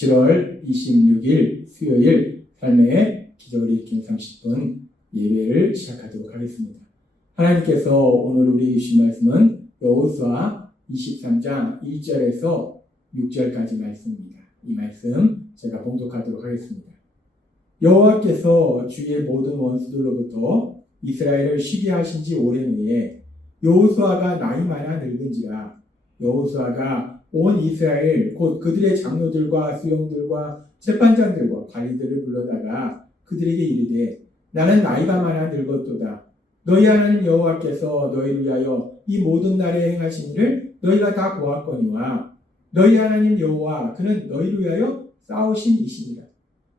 7월 26일 수요일 삶의 기적을 일으키는 30분 예배를 시작하도록 하겠습니다. 하나님께서 오늘 우리 주신 말씀은 여호수아 23장 1절에서 6절까지 말씀입니다. 이 말씀 제가 봉독하도록 하겠습니다. 여호와께서 주의 모든 원수들로부터 이스라엘을 쉬게 하신 지 오랜 후에 여호수아가 나이 많아 늙은지라 여호수아가 온 이스라엘 곧 그들의 장로들과 수령들과 재판장들과 관리들을 불러다가 그들에게 이르되 나는 나이가 많아 늙었도다. 너희 하나님 여호와께서 너희를 위하여 이 모든 날에 행하신 일을 너희가 다 보았거니와 너희 하나님 여호와 그는 너희를 위하여 싸우신 이시니라.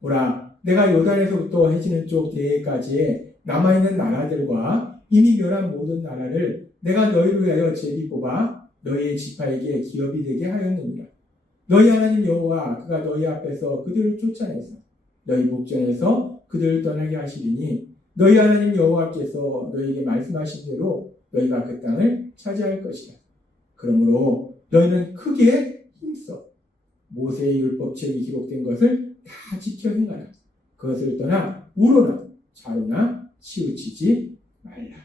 보라 내가 요단에서부터 해지는 쪽 대해까지 남아있는 나라들과 이미 멸한 모든 나라를 내가 너희를 위하여 제비 뽑아 너희의 지파에게 기업이 되게 하였느니라. 너희 하나님 여호와 그가 너희 앞에서 그들을 쫓아내서 너희 목전에서 그들을 떠나게 하시리니 너희 하나님 여호와께서 너희에게 말씀하신 대로 너희가 그 땅을 차지할 것이라. 그러므로 너희는 크게 힘써 모세의 율법책이 기록된 것을 다 지켜 행하라. 그것을 떠나 우로나 좌로나 치우치지 말라.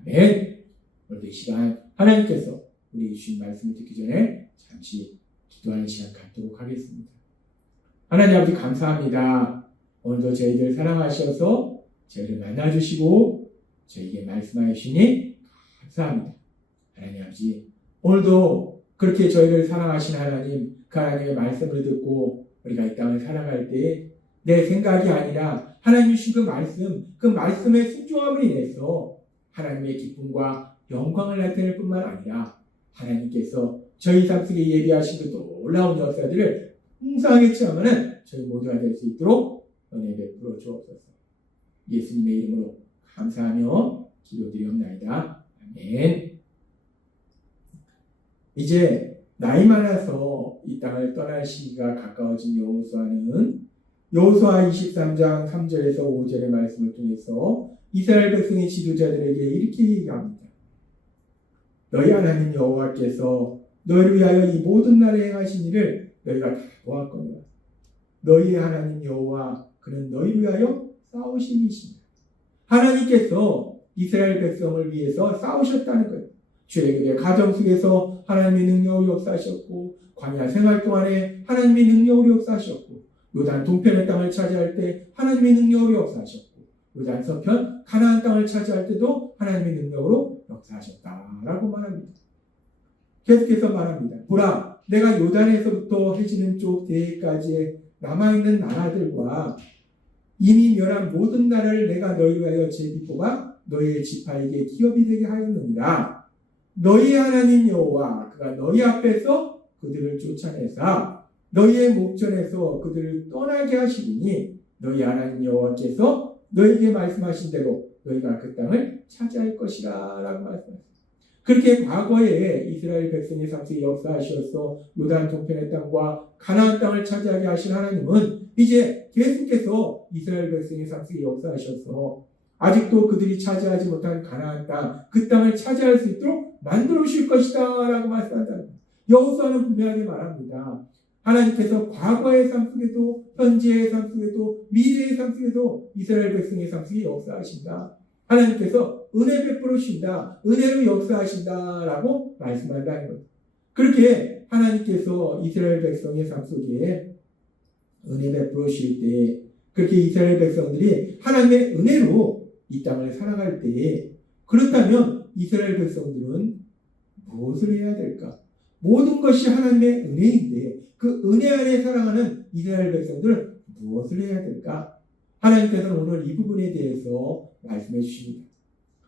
아멘. 오늘 이 시간 하나님께서 우리 주신 말씀을 듣기 전에 잠시 기도하는 시간 갖도록 하겠습니다. 하나님 아버지 감사합니다. 오늘도 저희들 사랑하셔서 저희를 만나주시고 저희에게 말씀하여 주시니 감사합니다. 하나님 아버지 오늘도 그렇게 저희를 사랑하신 하나님 그 하나님의 말씀을 듣고 우리가 이 땅을 살아갈 때 내 생각이 아니라 하나님 주신 그 말씀의 순종함을 인해서 하나님의 기쁨과 영광을 나타낼 뿐만 아니라 하나님께서 저희 삶 속에 예비하신 그 놀라운 역사들을 풍성하게 체험하는 저희 모두가 될 수 있도록 은혜 베풀어 주옵소서. 예수님의 이름으로 감사하며 기도드리옵나이다. 아멘. 이제 나이 많아서 이 땅을 떠날 시기가 가까워진 여호수아는 여호수아 23장 3절에서 5절의 말씀을 통해서 이스라엘 백성의 지도자들에게 이렇게 얘기합니다. 너희 하나님 여호와께서 너희를 위하여 이 모든 날에 행하신 일을 너희가 다 보았거니와 너희의 하나님 여호와 그는 너희를 위하여 싸우신 이시니라. 하나님께서 이스라엘 백성을 위해서 싸우셨다는 거예요. 출애굽의 가정 속에서 하나님의 능력으로 역사하셨고 광야 생활 동안에 하나님의 능력으로 역사하셨고 요단 동편의 땅을 차지할 때 하나님의 능력으로 역사하셨고 요단 서편 가나안 땅을 차지할 때도 하나님의 능력으로 역사하셨다라고 말합니다. 계속해서 말합니다. 보라 내가 요단에서부터 해지는 쪽 대해까지 남아있는 나라들과 이미 멸한 모든 나라를 내가 너희를 위하여 제비 뽑아 너희의 지파에게 기업이 되게 하였느니라. 너희 하나님 여호와 그가 너희 앞에서 그들을 쫓아내사 너희의 목전에서 그들을 떠나게 하시리니 너희 하나님 여호와께서 너희에게 말씀하신 대로 너희가 그 땅을 차지할 것이라 라고 말씀하셨습니다. 그렇게 과거에 이스라엘 백성의 삶 속에 역사하셔서 요단 동편의 땅과 가나안 땅을 차지하게 하신 하나님은 이제 계속해서 이스라엘 백성의 삶 속에 역사하셔서 아직도 그들이 차지하지 못한 가나안 땅, 그 땅을 차지할 수 있도록 만들어 주실 것이다 라고 말씀한다는 거예요. 여호수아는 분명하게 말합니다. 하나님께서 과거의 삶 속에도 현재의 삶 속에도 미래의 삶 속에도 이스라엘 백성의 삶 속에 역사하신다. 하나님께서 은혜 베풀어 주신다. 은혜로 역사하신다라고 말씀한다는 거예요. 그렇게 하나님께서 이스라엘 백성의 삶 속에 은혜 베풀어 주실 때 그렇게 이스라엘 백성들이 하나님의 은혜로 이 땅을 살아갈 때 그렇다면 이스라엘 백성들은 무엇을 해야 될까? 모든 것이 하나님의 은혜인데 그 은혜 안에 살아가는 이스라엘 백성들은 무엇을 해야 될까? 하나님께서는 오늘 이 부분에 대해서 말씀해 주십니다.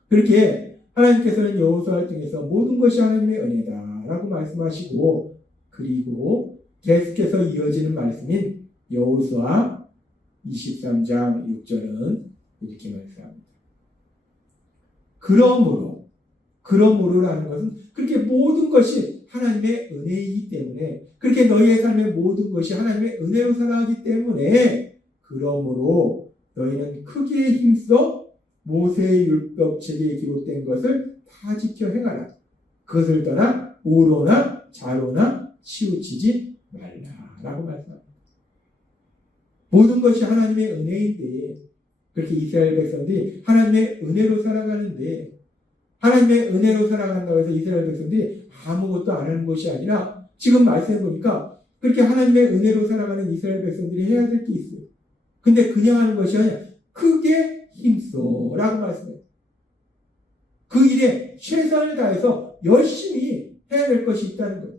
그렇게 하나님께서는 여호수아를 통해서 모든 것이 하나님의 은혜다라고 말씀하시고 그리고 계속해서 이어지는 말씀인 여호수아 23장 6절은 이렇게 말씀합니다. 그러므로라는 것은 그렇게 모든 것이 하나님의 은혜이기 때문에 그렇게 너희의 삶의 모든 것이 하나님의 은혜로 살아가기 때문에 그러므로 너희는 크게 힘써 모세의 율법책에 기록된 것을 다 지켜 행하라. 그것을 떠나 우로나 좌로나 치우치지 말라라고 말씀합니다. 모든 것이 하나님의 은혜인데 그렇게 이스라엘 백성들이 하나님의 은혜로 살아가는데 하나님의 은혜로 살아간다고 해서 이스라엘 백성들이 아무것도 안 하는 것이 아니라 지금 말씀해 보니까 그렇게 하나님의 은혜로 살아가는 이스라엘 백성들이 해야 될 게 있어요. 근데 그냥 하는 것이 아니라 크게 힘써라고 말씀해요. 그 일에 최선을 다해서 열심히 해야 될 것이 있다는 거예요.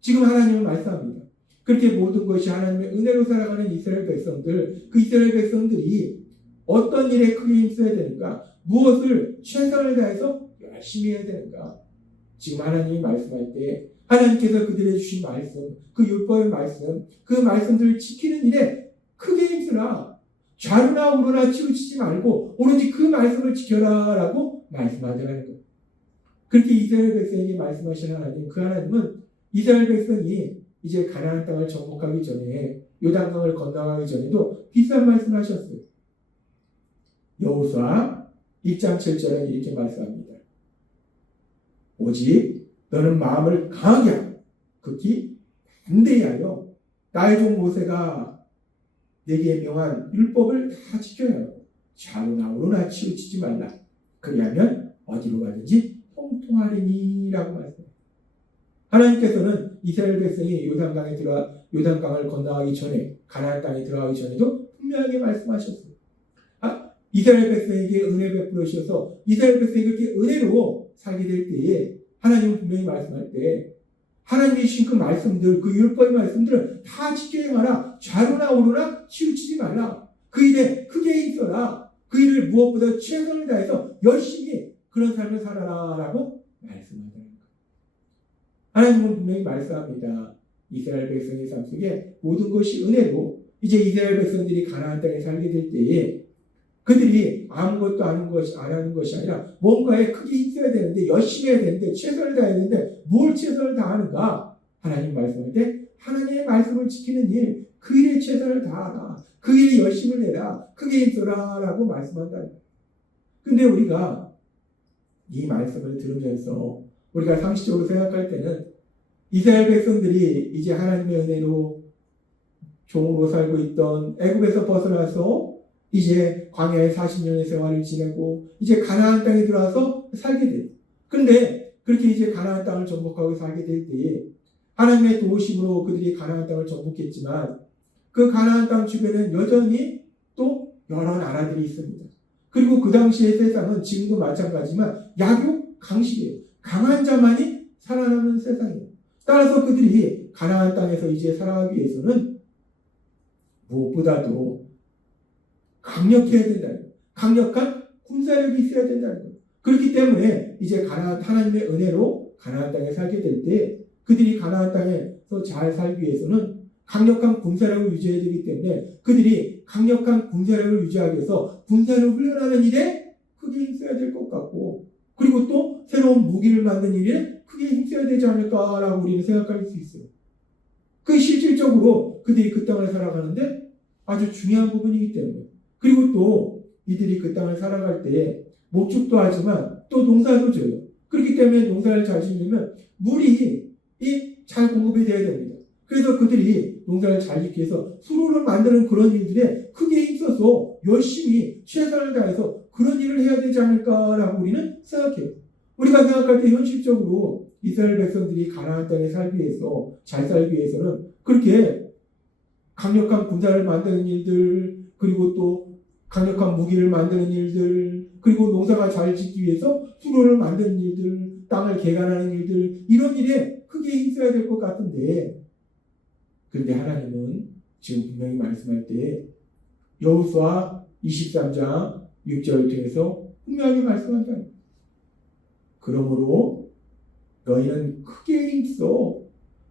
지금 하나님은 말씀합니다. 그렇게 모든 것이 하나님의 은혜로 살아가는 이스라엘 백성들, 그 이스라엘 백성들이 어떤 일에 크게 힘써야 되는가? 무엇을 최선을 다해서 열심히 해야 되는가? 지금 하나님이 말씀할 때 하나님께서 그들에게 주신 말씀, 그 율법의 말씀, 그 말씀들을 지키는 일에 크게 힘쓰라. 좌로나 우로나 치우치지 말고 오로지 그 말씀을 지켜라 라고 말씀하더라는 거예요. 그렇게 이스라엘 백성에게 말씀하신 하나님, 그 하나님은 이스라엘 백성이 이제 가나안 땅을 정복하기 전에 요단강을 건너가기 전에도 비슷한 말씀을 하셨어요. 여호수아 1장 7절에 이렇게 말씀합니다. 오직 너는 마음을 강하게 하고 극히 담대히 하여 나의 종 모세가 내게 명한 율법을 다 지켜야 하고 좌로나 우로나 치우치지 말라. 그리하면 어디로 가든지 통통하리니 라고 말씀합니다. 하나님께서는 이스라엘 백성이 요단강을 건너가기 전에 가나안 땅에 들어가기 전에도 분명하게 말씀하셨어요. 이스라엘 백성에게 은혜 베풀어 주셔서 이스라엘 백성이 그렇게 은혜로 살게 될 때에 하나님은 분명히 말씀할 때 하나님이 주신 그 말씀들, 그 율법의 말씀들을 다 지켜 행하라. 좌로나 우로나 치우치지 말라. 그 일에 크게 힘써라. 그 일을 무엇보다 최선을 다해서 열심히 그런 삶을 살아라 라고 말씀합니다. 하나님은 분명히 말씀합니다. 이스라엘 백성의 삶 속에 모든 것이 은혜로 이제 이스라엘 백성들이 가나안 땅에 살게 될 때에 그들이 아무것도 안 하는 것이 아니라 뭔가에 크게 힘써야 되는데 열심히 해야 되는데 최선을 다해야 되는데 뭘 최선을 다하는가? 하나님 말씀할 때 하나님의 말씀을 지키는 일, 그 일에 최선을 다하라. 그 일에 열심을 내라. 크게 힘써라 라고 말씀한다. 근데 우리가 이 말씀을 들으면서 우리가 상식적으로 생각할 때는 이스라엘 백성들이 이제 하나님의 은혜로 종으로 살고 있던 애굽에서 벗어나서 이제 광야에 40년의 생활을 지내고 이제 가나안 땅에 들어와서 살게 돼요. 그런데 그렇게 이제 가나안 땅을 정복하고 살게 될 때에 하나님의 도우심으로 그들이 가나안 땅을 정복했지만 그 가나안 땅 주변에는 여전히 또 여러 나라들이 있습니다. 그리고 그 당시의 세상은 지금도 마찬가지지만 약육, 강식이에요. 강한 자만이 살아남는 세상이에요. 따라서 그들이 가나안 땅에서 이제 살아가기 위해서는 무엇보다도 강력해야 된다는 거예요. 강력한 군사력이 있어야 된다는 거예요. 그렇기 때문에 이제 하나님의 은혜로 가나안 땅에 살게 될 때 그들이 가나안 땅에서 잘 살기 위해서는 강력한 군사력을 유지해야 되기 때문에 그들이 강력한 군사력을 유지하기 위해서 군사를 훈련하는 일에 크게 힘써야 될 것 같고 그리고 또 새로운 무기를 만드는 일에 크게 힘써야 되지 않을까라고 우리는 생각할 수 있어요. 그 실질적으로 그들이 그 땅을 살아가는데 아주 중요한 부분이기 때문에 그리고 또 이들이 그 땅을 살아갈 때 목축도 하지만 또 농사도 져요. 그렇기 때문에 농사를 잘 지으려면 물이 잘 공급이 돼야 됩니다. 그래서 그들이 농사를 잘 짓기 위해서 수로를 만드는 그런 일들에 크게 힘써서 열심히 최선을 다해서 그런 일을 해야 되지 않을까라고 우리는 생각해요. 우리가 생각할 때 현실적으로 이스라엘 백성들이 가나안 땅에 살기 위해서 잘 살기 위해서는 그렇게 강력한 군사를 만드는 일들 그리고 또 강력한 무기를 만드는 일들 그리고 농사가 잘 짓기 위해서 수로를 만드는 일들 땅을 개간하는 일들 이런 일에 크게 힘써야 될 것 같은데 그런데 하나님은 지금 분명히 말씀할 때 여호수아 23장 6절을 통해서 분명하게 말씀한다. 그러므로 너희는 크게 힘써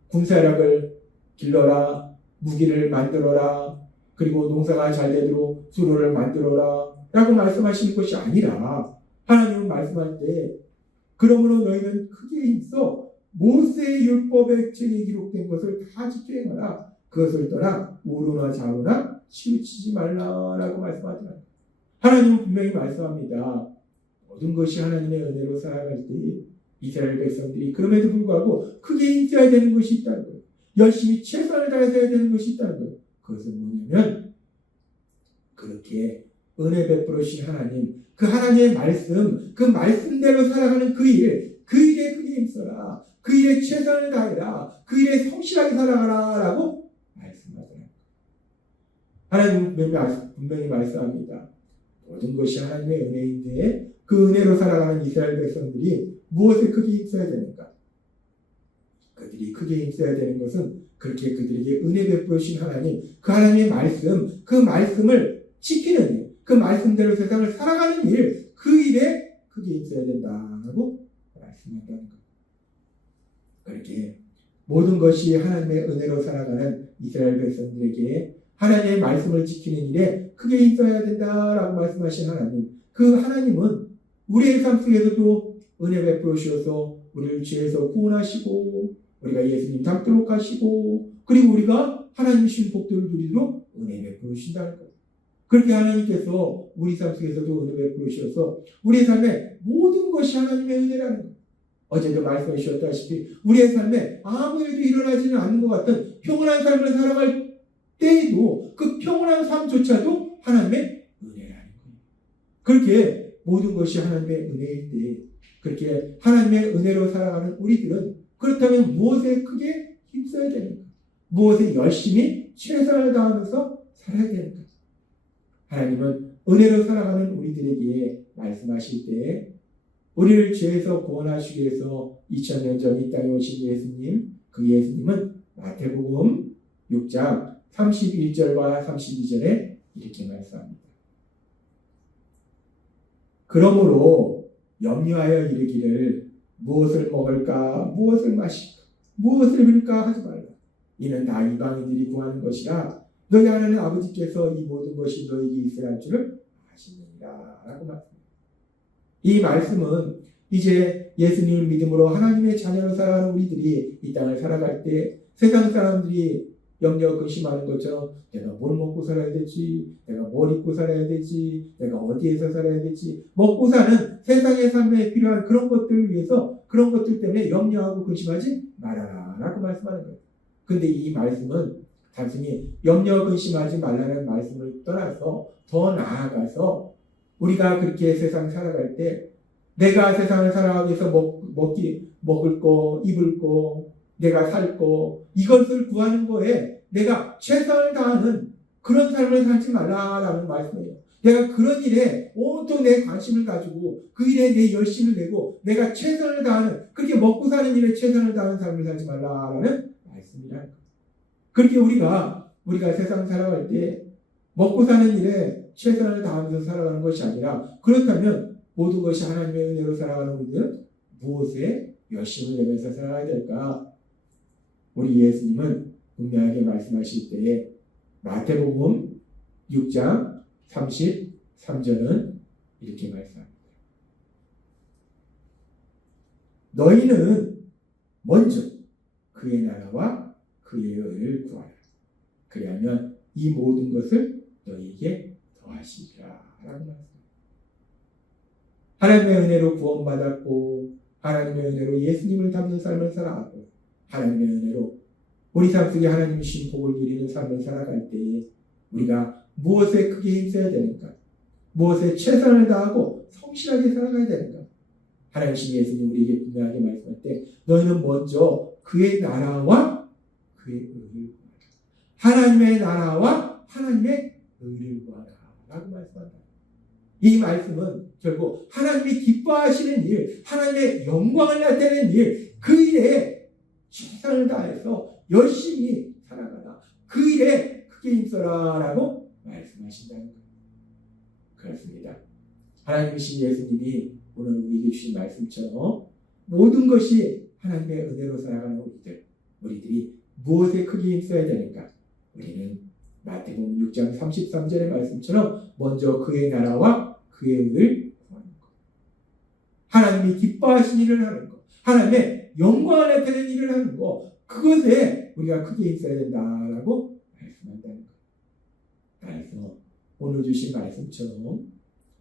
군사력을 길러라 무기를 만들어라 그리고 농사가 잘 되도록 수로를 만들어라 라고 말씀하시는 것이 아니라 하나님은 말씀할 때 그러므로 너희는 크게 힘써 모세의 율법의 책에 기록된 것을 다 지켜 행하라 그것을 떠나 우로나 좌로나 치우치지 말라라고 말씀하잖아요. 하나님은 분명히 말씀합니다. 모든 것이 하나님의 은혜로 살아갈 때 이스라엘 백성들이 그럼에도 불구하고 크게 힘써야 되는 것이 있다는 거예요. 열심히 최선을 다해서 해야 되는 것이 있다는 거예요. 그것은 뭐냐면 그렇게 은혜 베풀으신 하나님, 그 하나님의 말씀, 그 말씀대로 살아가는 그 일에 크게 힘써라. 그 일에 최선을 다해라. 그 일에 성실하게 살아가라 라고 말씀하더라고요. 하나님 분명히 말씀합니다. 모든 것이 하나님의 은혜인데 그 은혜로 살아가는 이스라엘 백성들이 무엇에 크게 힘써야 되는가? 그들이 크게 힘써야 되는 것은 그렇게 그들에게 은혜 베푸신 하나님, 그 하나님의 말씀, 그 말씀을 지키는 일, 그 말씀대로 세상을 살아가는 일, 그 일에 크게 힘써야 된다고 말씀한다는 것. 그렇게 모든 것이 하나님의 은혜로 살아가는 이스라엘 백성들에게 하나님의 말씀을 지키는 일에 크게 힘써야 된다라고 말씀하신 하나님, 그 하나님은 우리의 삶 속에서도 은혜 베풀어 주셔서 우리를 죄에서 구원하시고 우리가 예수님 닮도록 하시고 그리고 우리가 하나님 주신 복들을 누리도록 은혜 베풀어 주신다는 것. 그렇게 하나님께서 우리 삶 속에서도 은혜 베풀어 주셔서 우리의 삶에 모든 것이 하나님의 은혜라는 것. 어제도 말씀해 주셨다시피 우리의 삶에 아무 일도 일어나지는 않는 것 같은 평온한 삶을 살아갈 때에도 그 평온한 삶조차도 하나님의 은혜라는 거예요. 그렇게 모든 것이 하나님의 은혜일 때 그렇게 하나님의 은혜로 살아가는 우리들은 그렇다면 무엇에 크게 힘써야 되는가? 무엇에 열심히 최선을 다하면서 살아야 되는가? 하나님은 은혜로 살아가는 우리들에게 말씀하실 때 우리를 죄에서 구원하시기 위해서 2000년 전 이 땅에 오신 예수님, 그 예수님은 마태복음 6장 31절과 32절에 이렇게 말씀합니다. 그러므로 염려하여 이르기를 무엇을 먹을까, 무엇을 마실까, 무엇을 입을까 하지 말라. 이는 다 이방인들이 구하는 것이라 너희 하나님 아버지께서 이 모든 것이 너희에게 있어야 할 줄을 아시느니라 라고 말합니다. 이 말씀은 이제 예수님을 믿음으로 하나님의 자녀로 살아가는 우리들이 이 땅을 살아갈 때 세상 사람들이 염려 근심하는 것처럼 내가 뭘 먹고 살아야 되지, 내가 뭘 입고 살아야 되지, 내가 어디에서 살아야 되지, 먹고 사는 세상의 삶에 필요한 그런 것들을 위해서 그런 것들 때문에 염려하고 근심하지 말아라 라고 말씀하는 거예요. 근데 이 말씀은 단순히 염려 근심하지 말라는 말씀을 떠나서 더 나아가서 우리가 그렇게 세상 살아갈 때 내가 세상을 살아가기 위해서 먹을 거, 입을 거, 내가 살 거, 이것을 구하는 거에 내가 최선을 다하는 그런 삶을 살지 말라라는 말씀이에요. 내가 그런 일에 온통 내 관심을 가지고 그 일에 내 열심을 내고 내가 최선을 다하는 그렇게 먹고 사는 일에 최선을 다하는 삶을 살지 말라라는 말씀이라는 거예요. 그렇게 우리가 세상 살아갈 때 먹고 사는 일에 최선을 다하면서 살아가는 것이 아니라 그렇다면 모든 것이 하나님의 은혜로 살아가는 우리들은 무엇에 열심을 내면서 살아가야 될까? 우리 예수님은 분명하게 말씀하실 때에 마태복음 6장 33절은 이렇게 말씀합니다. 너희는 먼저 그의 나라와 그의 의를 구하라. 그리하면 이 모든 것을 너희에게 더하시리라 라고 말씀합니다. 하나님의 은혜로 구원받았고 하나님의 은혜로 예수님을 닮는 삶을 살아가고 하나님의 은혜로 우리 삶 속에 하나님이 주신 복을 누리는 삶을 살아갈 때에 우리가 무엇에 크게 힘써야 되는가? 무엇에 최선을 다하고 성실하게 살아가야 되는가? 하나님 예수님 우리에게 분명하게 말씀할 때 너희는 먼저 그의 나라와 그의 의를 구하라. 하나님의 나라와 하나님의 의를 구하라 라고 말씀한다. 이 말씀은 결국 하나님이 기뻐하시는 일, 하나님의 영광을 나타내는 일, 그 일에 최선을 다해서 열심히 살아가라. 그 일에 크게 힘써라 라고 말씀하신다는 거예요. 그렇습니다. 하나님이신 예수님이 오늘 우리에게 주신 말씀처럼 모든 것이 하나님의 은혜로 살아가는 우리들이 무엇에 크게 힘써야 되는가? 우리는 마태복음 6장 33절의 말씀처럼 먼저 그의 나라와 그의 의를 구하는 것, 하나님이 기뻐하신 일을 하는 것, 하나님의 영광을 나타내는 일을 하는 것, 그것에 우리가 크게 힘써야 된다라고 말씀한다는 것. 따라서 오늘 주신 말씀처럼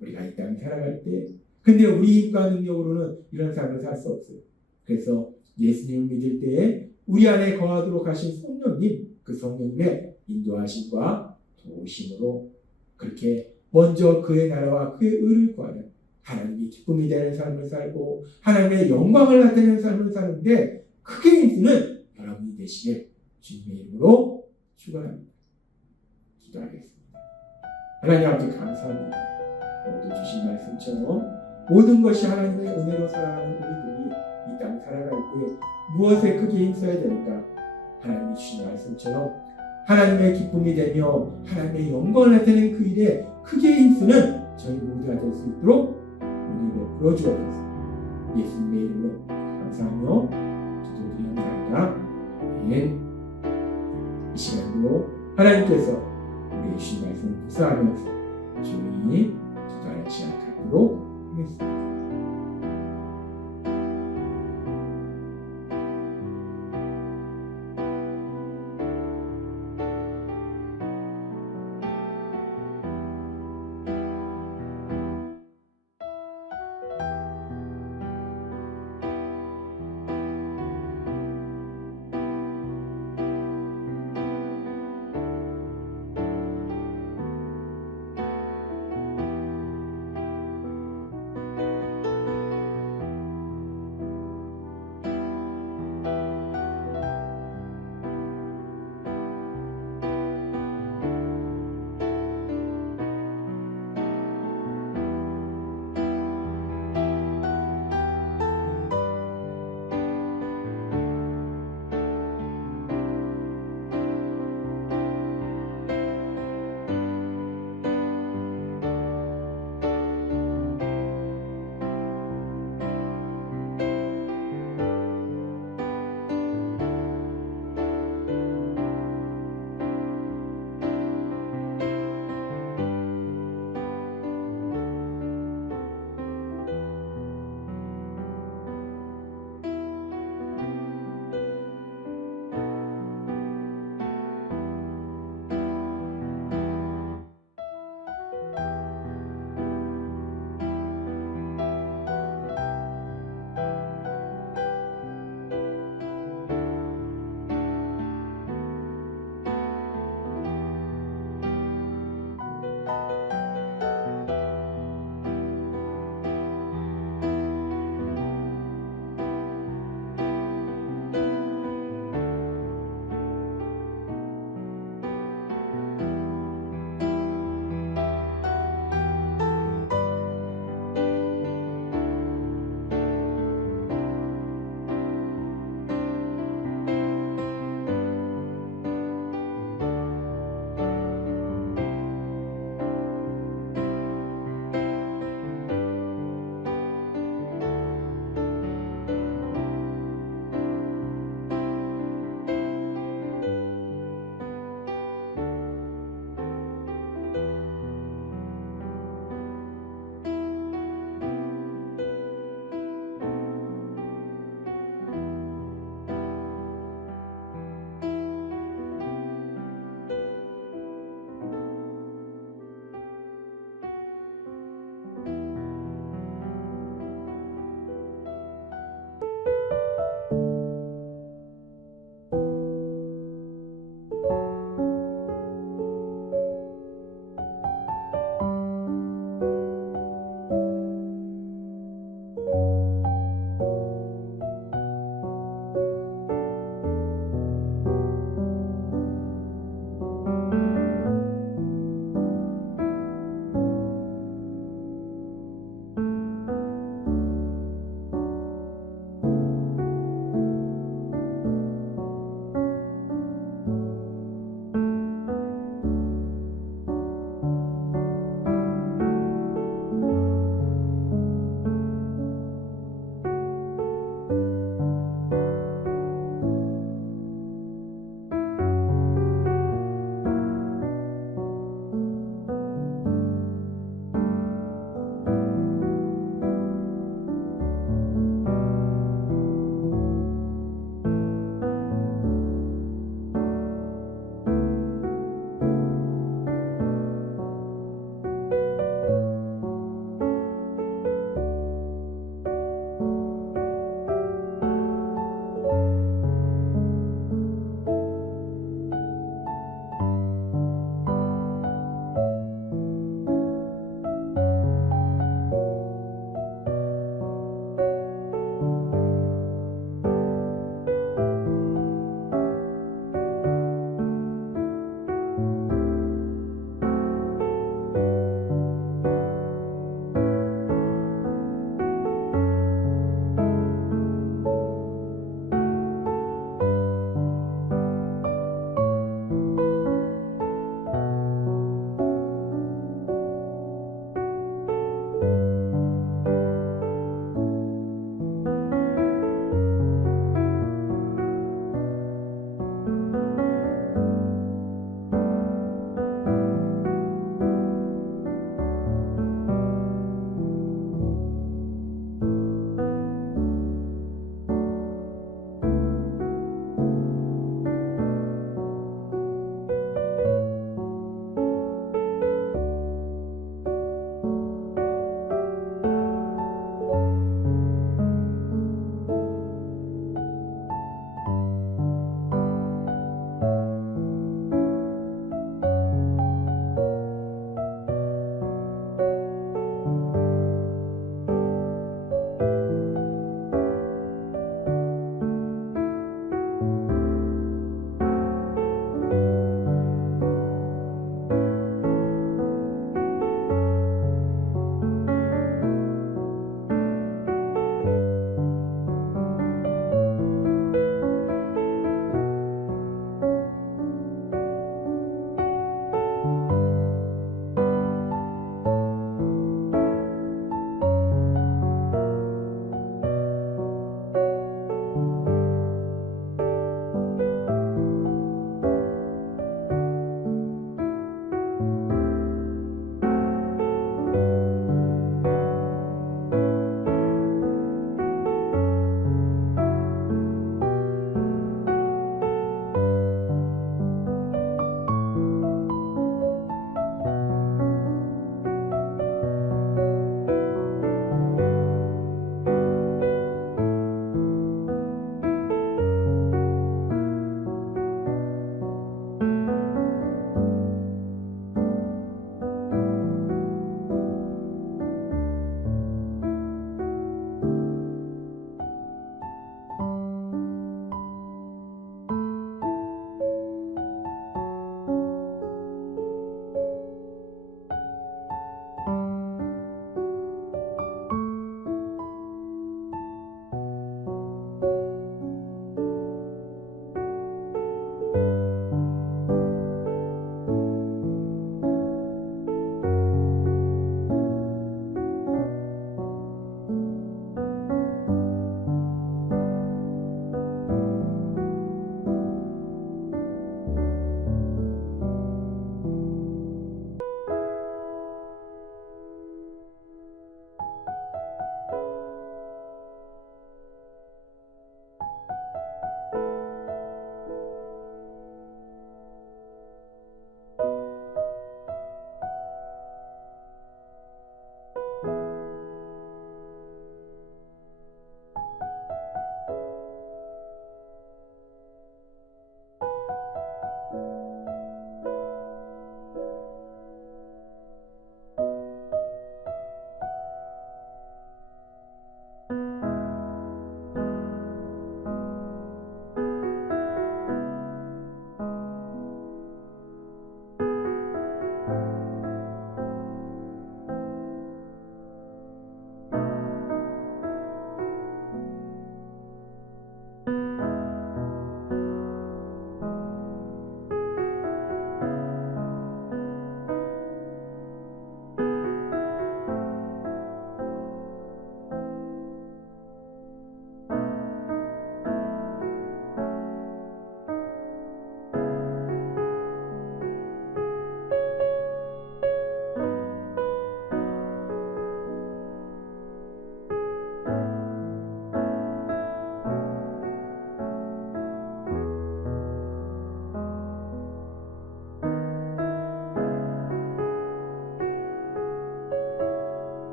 우리가 이 땅을 살아갈 때 근데 우리 힘과 능력으로는 이런 삶을 살 수 없어요. 그래서 예수님을 믿을 때에 우리 안에 거하도록 하신 성령님, 그 성령님의 인도하심과 도우심으로 그렇게 먼저 그의 나라와 그의 의를 구하는 하나님의 기쁨이 되는 삶을 살고 하나님의 영광을 나타내는 삶을 사는데 크게 힘쓰는 여러분이 되시길 주님의 이름으로 축원합니다. 기도하겠습니다. 하나님 아버지 감사합니다. 오늘 주신 말씀처럼 모든 것이 하나님의 은혜로 살아가는 우리들이 이 땅 살아갈 때 무엇에 크게 힘써야 되는가? 하나님이 주신 말씀처럼 하나님의 기쁨이 되며 하나님의 영광을 나타내는 그 일에 크게 힘쓰는 저희 모두가 될 수 있도록 은혜 베풀어 주옵소서. 예수님의 이름으로 감사하며 기도드립니다. 아멘. 이 시간도 하나님께서 우리의 주신 말씀을 묵상하면서